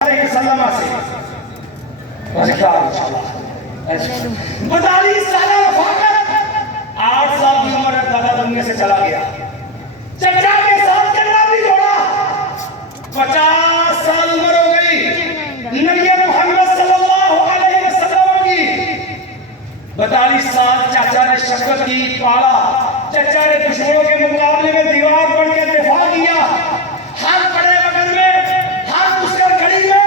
علیہ وسلم سے 42 سال رفاقت، 8 سال کی عمر میں دادا دنیا سے چلا گیا. چچا کے ساتھ چلنا بھی جوڑا. 50 سال عمر ہو گئی نبی محمد صلی اللہ علیہ وسلم کی. 42 سال چاچا نے شفقت کی، پالا. چچا نے دشمنوں کے مقابلے میں دیوار بن کے دفاع کیا. ہر بڑے وقت میں، ہر مشکل گھڑی میں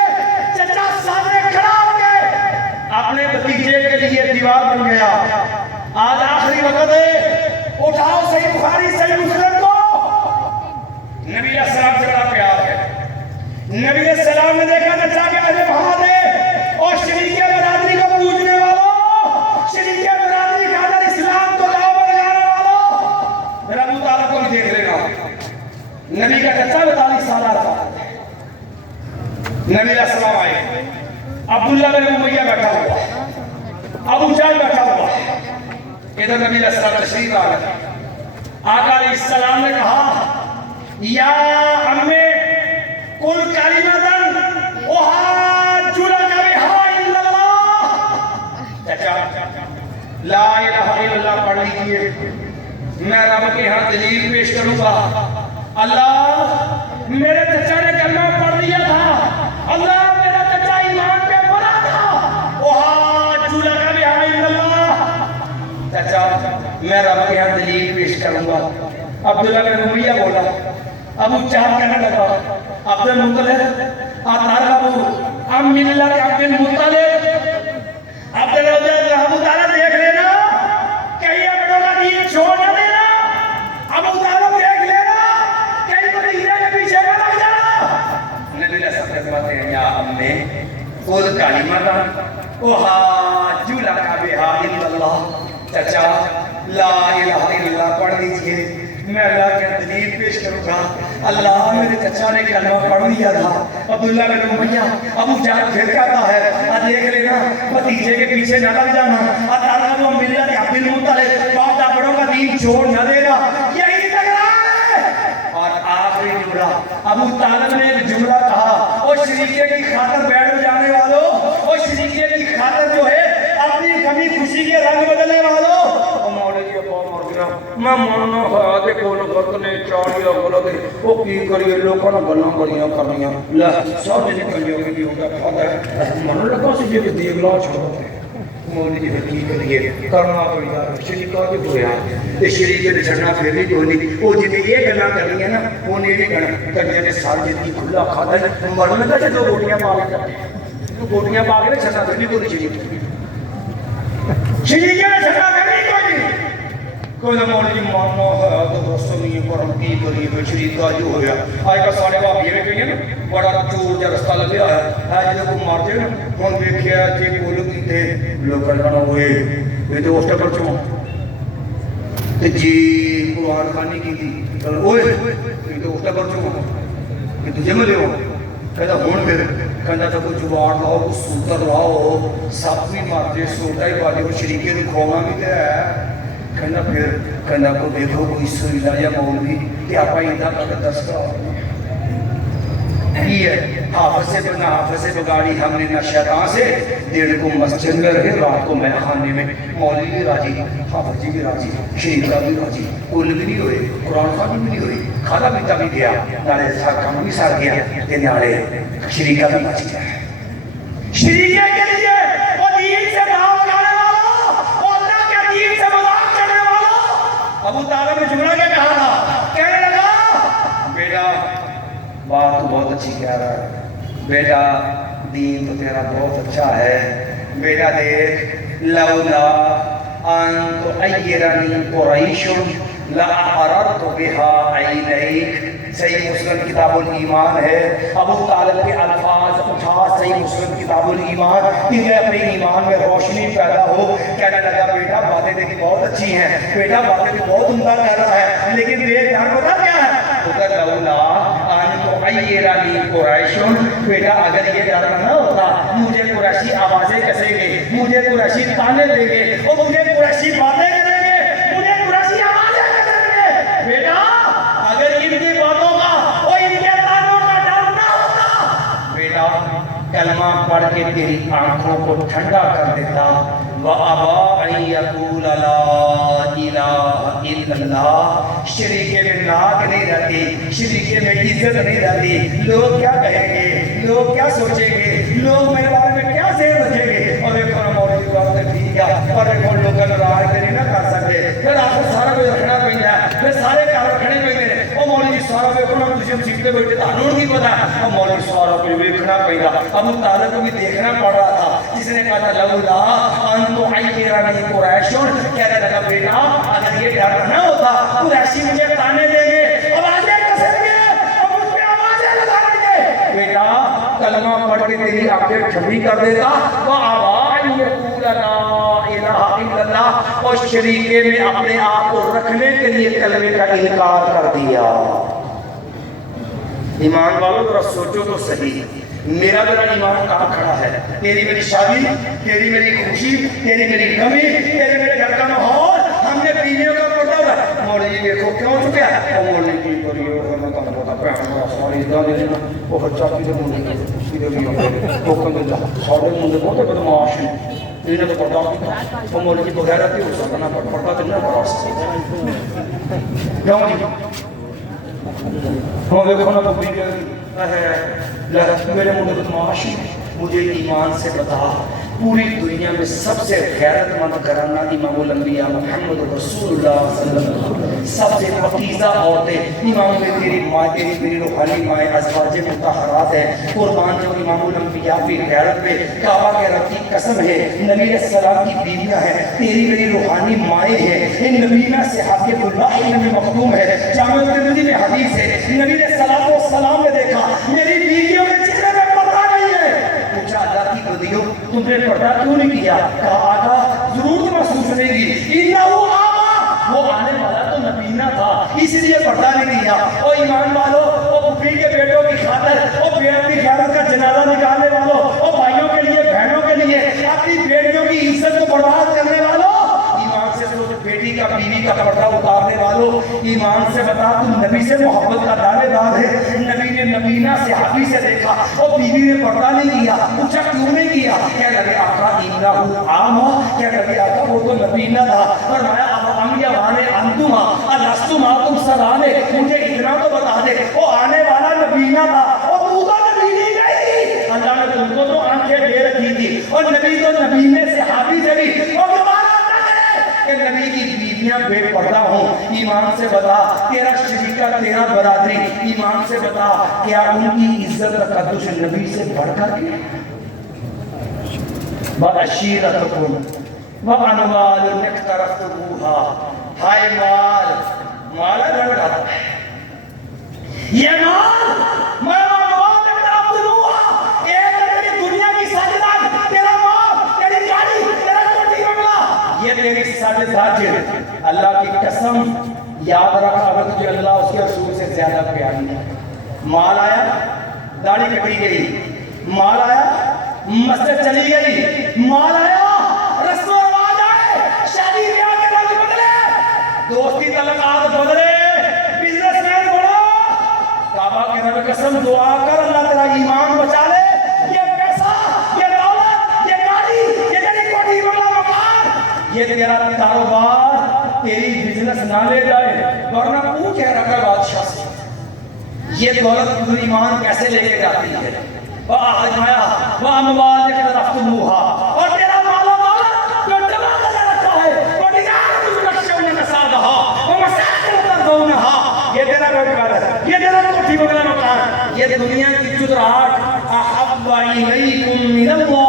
چچا سامنے کھڑا ہو گئے، اپنے بھتیجے کے لیے دیوار بن گیا. آج آخری وقت ہے، اٹھاؤ صحیح بخاری صحیح مسلم کو. نبی علیہ السلام سے بڑا پیار ہے. نبی علیہ السلام نے دیکھا چچا کے ارے وہاں دے اور شریک برادری کو پوجنے والوں، شریک برادری کا اگر اسلام کو دعوت لگانے والوں، میرا ابو طالب کو بھی دیکھ لینا. نبی کا چچا 42 سال تھا. نبی علیہ السلام آئے، عبداللہ بن امیہ بیٹھا ہوا، ابو جہل بیٹھا ہوا. ادھر نبی علیہ السلام تشریف آ گئے. آقا علیہ السلام نے کہا یا امی قل کلمۃ احاج لک بہا عند اللہ. چچا لا الہ الا اللہ پڑھ لیجئے، میں رب کے ہاں دلیل پیش کروں گا. اللہ میرے چچا نے کلمہ پڑھ لیا تھا، اللہ میرا چچا ایمان پہ مرا تھا. احاج لک بہا عند اللہ. چچا میں رب کے ہاں دلیل پیش کروں گا. عبداللہ بن امیہ بولا. ابو جہل کہنے لگا عبد المطلب اترغب عن ملت عبد المطلب. ابو طالب دیکھ لینا کہیں اپنوں کا دین چھوڑ نہ دینا. ابو طالب دیکھ لینا کہیں بھتیجے کے پیچھے نہ لگ جانا. نبی علیہ السلام فرماتے ہیں یا امی قل کلمۃ احاج لک بہا عند اللہ. چچا لا الہ الا اللہ پڑھ لیجئے، میں اللہ کے دلیل پیش کروں گا. اللہ میرے چچا نے کلمہ پڑھ لیا تھا. عبداللہ بن امیہ ابو جہل پھر کہتا ہے دیکھ لینا بھتیجے کے پیچھے نہ لگ جانا. اترغب عن ملت عبد المطلب، باپ داپڑوں کا دین چھوڑ نہ دینا. یہی تکرار ہے. اور آخری جملہ ابو طالب نے ایک جملہ کہا، او شریکے کی خاطر بیٹھ جانے والوں، او شریکے کی خاطر جو ہے اپنی کمی خوشی کے رنگ بدلنے والوں. میں مننا ہے کہ کوئی غلط نے چاڑیا غلط ہے وہ کی کریے لوگوں نے گلاں بڑیاں کرنیاں لے سب جی کریے کہ دیوں کا پتہ ہے من لگا سی جی دیگ لا چھوڑتے مولوی جی کی کریے کرنا پڑیا. شریکا جو ہویا تے شریک نے چھڑنا پھر بھی کوئی نہیں. وہ جی یہ گلاں کرنی ہے نا وہ نہیں کہنا کنجے نے سال جتنی کھلا کھادا مرنے کا جو روٹیاں پا کے تو روٹیاں پا کے چھڑنا پھر بھی کوئی شریک نے چھڑنا پھر بھی کوئی نہیں. کوئی نہ مولوی ماننا ہے تو دوستوں نہیں پر ہم کی کریے پھر شریکا جو ہویا. آج کا ساڑھے بھابی میں کہیے نا بڑا چور جا رستہ لگیا ہے جب کو مارتے نا ہم دیکھیا جی کول کی تھے لوگ کرنا ہوئے یہ تو اوسٹا پر چوں جی قرآن خانی کی تھی اوئے یہ تو اوسٹا پر چوں کہ تجھے ملے ہو کہتا ہون پھر کہتا تھا کوئی جوار لاؤ کوئی سوتر لاؤ سب بھی مارتے سوٹا ہی پاتے وہ شریکے تو کھونا بھی دے ہے. کہنا پھر کہنا کو دیکھو کوئی سویدہ یا مولوی کہ آپ آئیدہ کا دست کرو یہ حافظ سے بگاڑی ہم نے نہ شیطان سے. دیر کو مسجد میں رہے رات کو میں خانے میں. مولوی بھی راضی، حافظ جی بھی راضی، شریکہ بھی راضی، کل بھی نہیں ہوئے، قرآن خانی بھی نہیں ہوئی، کھانا پیتا بھی گیا، نالے سار کام بھی سار گیا. یہ نالے شریکہ بھی بچ گیا. شریکہ کے لیے وہ دین سے بھاؤ لگانے والا، وہ اللہ کے دین سے مذاق کرنے والا. ابو طالب نے جملہ کیا کہا تھا؟ کہنے لگا بیٹا بات تو بہت اچھی کہہ رہا ہے بیٹا، دین تو تیرا بہت اچھا ہے بیٹا. دیکھ لولا ان تعیرنی قریش لأحررت بها عینیک. صحیح مسلم کتاب الایمان ہے. ابو طالب کے الفاظ اٹھا صحیح مسلم کتاب الایمان کہ اپنے ایمان میں روشنی پیدا ہو. کہنے لگا بیٹا باتیں دیکھی بہت اچھی ہیں بیٹا، باتیں بھی بہت عمدہ کر رہا ہے لیکن دیکھ ڈر پتا کیا ہے؟ لولا ان تعیرنی قریش. بیٹا اگر یہ ڈر نہ ہوتا مجھے قریشی آوازیں کسیں گے، مجھے قریشی تانے دیں گے اور مجھے قریشی باتیں کریں گے، مجھے قریشی آوازیں کریں گے. بیٹا اگر ان کی باتوں کا اور ان کے تانوں کا ڈر نہ ہوتا بیٹا کلمہ پڑھ کے تیری آنکھوں کو ٹھنڈا کر دیتا وَأَبَا أَن يَقُولَ لَا إِلَهَ إِلَّا اللَّهِ شریک میں ناک نہیں رہتی، شریک میں عزت نہیں رہتی، لوگ کیا کہیں گے، لوگ کیا سوچیں گے، لوگ میرے بارے میں کیا ذہن رکھیں گے، اور ایک اور مولوی کی بات ٹھیک ہے اور ایک اور لوگ ناراض نہیں نہ کر سکتے، پھر آخر سارا کوئی رکھنا پڑتا ہے، پھر سارے کام رکھنے پڑتے ہیں، اور مولوی سارا کوئی اپنا تجھے سیکھتے بیٹھے تانوں نہیں پتا، اور مولوی سارا کوئی دیکھنا پڑتا، ابو طالب کو بھی دیکھنا پڑ رہا تھا، جس نے کہا تھا لولا ان تعیرنی قریش، کہنے لگا بیٹا اگر یہ ڈر نہ ہوتا قریشی مجھے تانے دیں گے، آوازیں کسیں گے اور مجھ پہ آوازیں لگائیں گے، بیٹا کلمہ پڑھ کے تیری آنکھیں ٹھنڈی کر دیتا وَأَبَا أَن يَقُولَ لَا إِلَهَ إِلَّا اللَّهِ، اور شریکے میں اپنے آپ کو رکھنے کے لیے کلمے کا انکار کر دیا۔ ایمان والوں ذرا سوچو تو صحیح، میرا میرا ایمان کہاں کھڑا ہے؟ تیری میری شادی، تیری میری خوشی، تیری میری کمی، تیرے میرے گھر کا ماحول، ہم نے بیویوں کا پردہ ہوا مولوی دیکھو کیوں چکے ہیں وہ مولوی کی کریو میں کہا پتا پہن رہا ساری ادھا دے دینا وہ بچہ کی دے مولوی کی دے بھی وہ کہنے جا سارے مولوی بہت بدماش ہیں انہیں تو پردہ کی وہ مولوی کی بغیر رہتی ہو سکتا نہ پردہ تو نہ پڑا سکتا کیوں جی وہ دیکھو نا بکری میرے مولوی بدماش ہیں مجھے ایمان سے بتا پوری دنیا میں سب سے غیرت مند گھرانہ امام الانبیاء محمد رسول اللہ صلی اللہ علیہ وسلم، سب سے پاکیزہ عورتیں امام میں تیری ماں، تیری میری روحانی مائیں ازواج مطہرات ہیں، قربان جو امام الانبیاء کی غیرت پہ کعبہ کے رب کی قسم ہے، نبی علیہ السلام کی بیویاں ہیں، تیری میری روحانی مائیں ہیں، ان نبینا صحابہ اللہ علم مختوم ہے، جامع ترمذی میں حدیث ہے، نبی علیہ السلام نے دیکھا میری بیویوں کے چہرے میں پردہ نہیں ہے، پوچھا اللہ کی بدیوں تم نے پردہ کیوں نہیں کیا؟ کہا آقا ضرورت محسوس نہیں کی، انہو آما وہ آنے والا تو نبینا تھا اس لیے پردہ نہیں کیا۔ او ایمان والو، او بکری کے بیٹوں کی خاطر، او بے اپنی خیرت کا جنازہ نکالنے والو، او بھائیوں کے لیے بہنوں کے لیے اپنی بیٹیوں کی عزت کو برباد کرنے والو، ایمان سے سوچ بیٹی کا بیوی کا پردہ اتارنے والو، ایمان سے بتا تم نبی سے محبت کا دعوے دار ہے، نبی نے نبینا صحابی سے دیکھا اور بیوی نے پردہ نہیں کیا، پوچھا کیوں نہیں کیا؟ کہہ لگے آقا انہو عاما، کہہ لگے آقا وہ تو نبینا تھا، فرمایا ام یوانے انتما الستما تم سرانے، مجھے اتنا تو بتا دے وہ آنے والا نبینا تھا اور تو تو نبی نہیں گئی، اللہ نے تم کو تو آنکھیں دے رکھی تھی اور نبی تو نبینے صحابی سے بھی اور کہ نبی کی بیویاں بے پردہ ہوں، ایمان سے بتا تیرا شریکہ تیرا برادری، ایمان سے بتا کیا ان کی عزت تقدس نبی سے بڑھ کر کے وَعَشِيرَتُكُمْ وَأَنْوَالٌ اقْتَرَفْتُمُوهَا، ہائے مال رنگ رہا ہے یہ مال تیری ساجد حاجر، اللہ کی قسم یاد رکھ اگر تجھے اللہ اس کے رسول سے زیادہ پیاری ہے۔ مال آیا داڑھی کٹی گئی، مال آیا مسجد چلی گئی، مال آیا رسم و رواج آئے، شادی بیاہ کے رنگ بدلے، دوستی تعلقات بدلے، بزنس مین بڑھو، کعبہ کے رب قسم دعا کر اللہ تیرا ایمان بچا لے، یہ پیسہ، یہ دولت، یہ گاڑی، یہ تیری کوٹھی بنگلہ مکان، یہ تیرا کاروبار تیری بزنس نہ لے جائے، ورنہ پوچھ ہے رکھا بادشاہ سے یہ دولت ایمان کیسے لے کے جاتی ہے؟ وَأَمْوَالٍ اقْتَرَفْتُمُوهَا، اور تیرا مال و دولت جو جمع کر رکھا ہے، وَتِجَارَةٌ تَخْشَوْنَ كَسَادَهَا وَمَسَاكِنُ تَرْضَوْنَهَا، یہ تیرا روزگار ہے، یہ تیرا کوٹھی بنگلہ مکان، یہ دنیا کی چودراہٹ، أَحَبَّ إِلَيْكُم مِّنَ اللَّهِ